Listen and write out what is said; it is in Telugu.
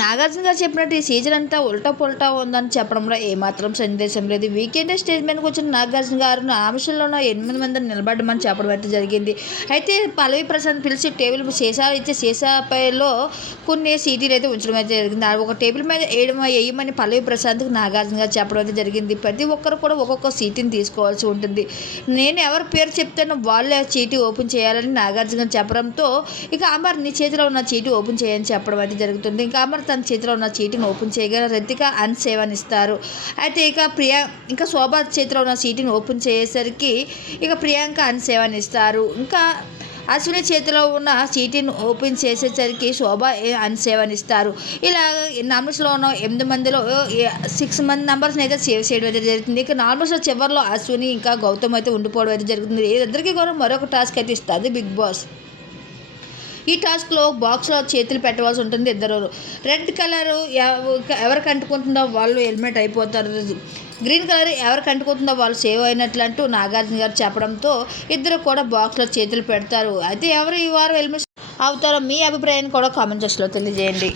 నాగార్జున గారు చెప్పినట్టు ఈ సీజన్ అంతా ఉల్టా పుల్టా ఉందని చెప్పడంలో ఏమాత్రం సందేశం లేదు. వీకెండ్ స్టేజ్ మీదకి వచ్చిన నాగార్జున గారు నా ఎనిమిది మందిని నిలబడమని చెప్పడం అయితే జరిగింది. అయితే పల్లవి ప్రసాద్ పిలిచి టేబుల్ సీసా ఇచ్చే సీసాపైలో కొన్ని సీటీలు అయితే ఉంచడం అయితే జరిగింది. ఒక టేబుల్ మీద వేయడం వేయమని పల్లవి ప్రసాద్కి నాగార్జున గారు చెప్పడం అయితే జరిగింది. ప్రతి ఒక్కరు కూడా ఒక్కొక్క సీటీని తీసుకోవాల్సి ఉంటుంది. నేను ఎవరి పేరు చెప్తానో వాళ్ళే చీటీ ఓపెన్ చేయాలని నాగార్జున గారు చెప్పడంతో ఇక అమర్ నీ చేతిలో ఉన్న చీటీ ఓపెన్ చేయని చెప్పడం అయితే జరుగుతుంది. ఇంకా అమర్ తన చేతిలో ఉన్న చీటిని ఓపెన్ చేయగా రతిక అన్సేవనిస్తారు అయితే ఇక ప్రియా ఇంకా శోభా చేతిలో ఉన్న చీటిని ఓపెన్ చేసేసరికి ఇక ప్రియాంక అన్సేవనిస్తారు ఇంకా అశ్విని చేతిలో ఉన్న సీటీని ఓపెన్ చేసేసరికి శోభ అన్సేవనిస్తారు ఇలా నామినేషన్లో ఉన్న ఎనిమిది మందిలో సిక్స్ మంది నంబర్స్ని అయితే సేవ్ చేయడం అయితే జరుగుతుంది. ఇక నామినేషన్ చివరిలో అశ్విని ఇంకా గౌతమ్ అయితే ఉండిపోవడం అయితే జరుగుతుంది. ఇద్దరికి కూడా మరొక టాస్క్ అయితే ఇస్తుంది బిగ్ బాస్. ఈ టాస్క్లో బాక్స్లో చేతులు పెట్టవలసి ఉంటుంది ఇద్దరు. రెడ్ కలర్ ఎవరికి అంటుకుంటుందో వాళ్ళు హెల్మెట్ అయిపోతారు. గ్రీన్ కలర్ ఎవరికి అంటుకుంటుందో వాళ్ళు సేవ్ అయినట్లు అంటూ నాగార్జున గారు చెప్పడంతో ఇద్దరు కూడా బాక్స్లో చేతులు పెడతారు. అయితే ఎవరు ఈ వారం హెల్మెట్ అవుతారో మీ అభిప్రాయాన్ని కూడా కామెంట్ సెక్షన్లో తెలియజేయండి.